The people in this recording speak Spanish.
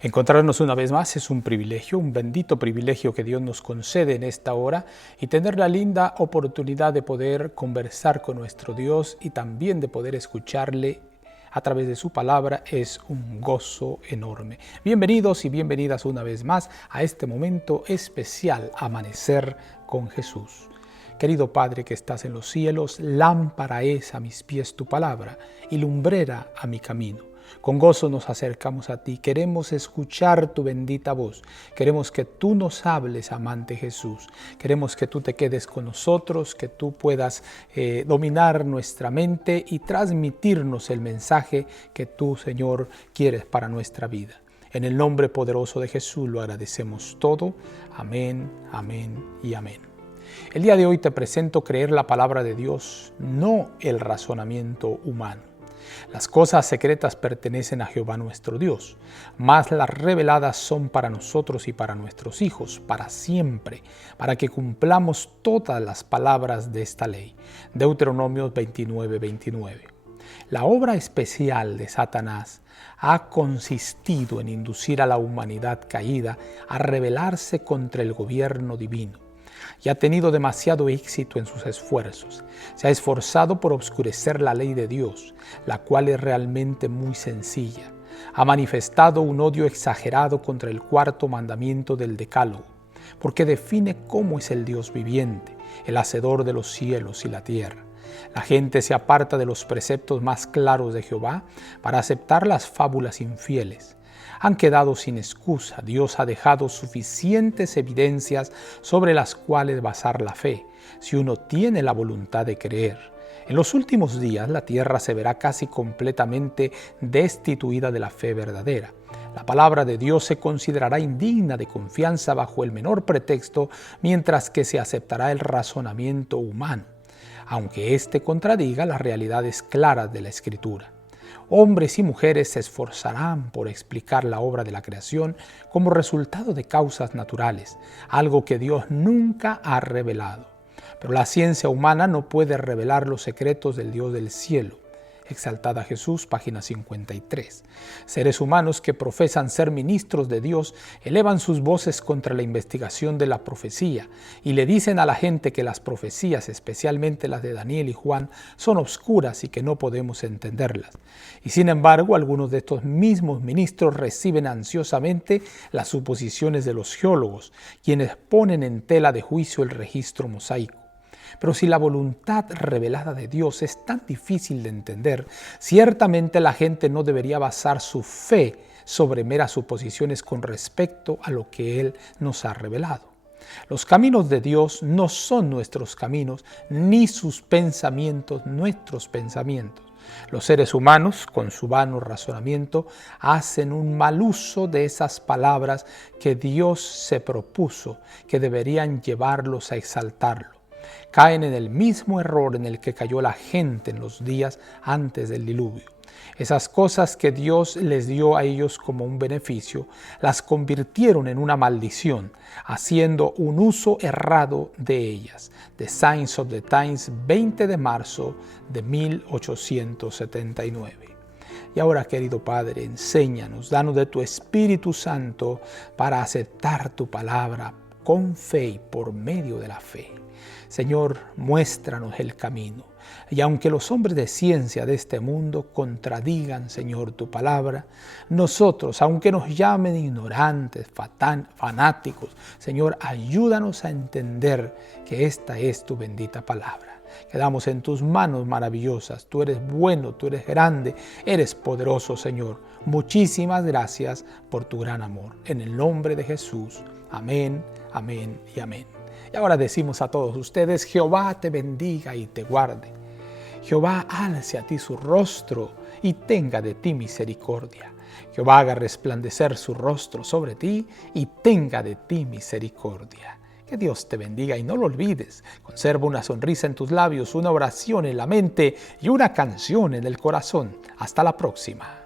Encontrarnos una vez más es un privilegio, un bendito privilegio que Dios nos concede en esta hora y tener la linda oportunidad de poder conversar con nuestro Dios y también de poder escucharle a través de su palabra es un gozo enorme. Bienvenidos y bienvenidas una vez más a este momento especial, Amanecer con Jesús. Querido Padre que estás en los cielos, lámpara es a mis pies tu palabra y lumbrera a mi camino. Con gozo nos acercamos a ti, queremos escuchar tu bendita voz, queremos que tú nos hables, amante Jesús, queremos que tú te quedes con nosotros, que tú puedas dominar nuestra mente y transmitirnos el mensaje que tú, Señor, quieres para nuestra vida. En el nombre poderoso de Jesús lo agradecemos todo. Amén, amén y amén. El día de hoy te presento creer la palabra de Dios, no el razonamiento humano. Las cosas secretas pertenecen a Jehová nuestro Dios, mas las reveladas son para nosotros y para nuestros hijos, para siempre, para que cumplamos todas las palabras de esta ley. Deuteronomio 29:29. La obra especial de Satanás ha consistido en inducir a la humanidad caída a rebelarse contra el gobierno divino. Y ha tenido demasiado éxito en sus esfuerzos. Se ha esforzado por obscurecer la ley de Dios, la cual es realmente muy sencilla. Ha manifestado un odio exagerado contra el cuarto mandamiento del Decálogo, porque define cómo es el Dios viviente, el hacedor de los cielos y la tierra. La gente se aparta de los preceptos más claros de Jehová para aceptar las fábulas infieles. Han quedado sin excusa. Dios ha dejado suficientes evidencias sobre las cuales basar la fe, si uno tiene la voluntad de creer. En los últimos días la tierra se verá casi completamente destituida de la fe verdadera. La palabra de Dios se considerará indigna de confianza bajo el menor pretexto, mientras que se aceptará el razonamiento humano, aunque éste contradiga las realidades claras de la Escritura. Hombres y mujeres se esforzarán por explicar la obra de la creación como resultado de causas naturales, algo que Dios nunca ha revelado. Pero la ciencia humana no puede revelar los secretos del Dios del cielo. Exaltada Jesús, página 53. Seres humanos que profesan ser ministros de Dios elevan sus voces contra la investigación de la profecía y le dicen a la gente que las profecías, especialmente las de Daniel y Juan, son obscuras y que no podemos entenderlas. Y sin embargo, algunos de estos mismos ministros reciben ansiosamente las suposiciones de los geólogos, quienes ponen en tela de juicio el registro mosaico. Pero si la voluntad revelada de Dios es tan difícil de entender, ciertamente la gente no debería basar su fe sobre meras suposiciones con respecto a lo que Él nos ha revelado. Los caminos de Dios no son nuestros caminos, ni sus pensamientos nuestros pensamientos. Los seres humanos, con su vano razonamiento, hacen un mal uso de esas palabras que Dios se propuso, que deberían llevarlos a exaltarlo. Caen en el mismo error en el que cayó la gente en los días antes del diluvio. Esas cosas que Dios les dio a ellos como un beneficio, las convirtieron en una maldición, haciendo un uso errado de ellas. The Signs of the Times, 20 de marzo de 1879. Y ahora, querido Padre, enséñanos, danos de tu Espíritu Santo para aceptar tu palabra con fe y por medio de la fe. Señor, muéstranos el camino. Y aunque los hombres de ciencia de este mundo contradigan, Señor, tu palabra, nosotros, aunque nos llamen ignorantes, fanáticos, Señor, ayúdanos a entender que esta es tu bendita palabra. Quedamos en tus manos maravillosas. Tú eres bueno, tú eres grande, eres poderoso, Señor. Muchísimas gracias por tu gran amor. En el nombre de Jesús. Amén, amén y amén. Y ahora decimos a todos ustedes: Jehová te bendiga y te guarde. Jehová alce a ti su rostro y tenga de ti misericordia. Jehová haga resplandecer su rostro sobre ti y tenga de ti misericordia. Que Dios te bendiga y no lo olvides. Conserva una sonrisa en tus labios, una oración en la mente y una canción en el corazón. Hasta la próxima.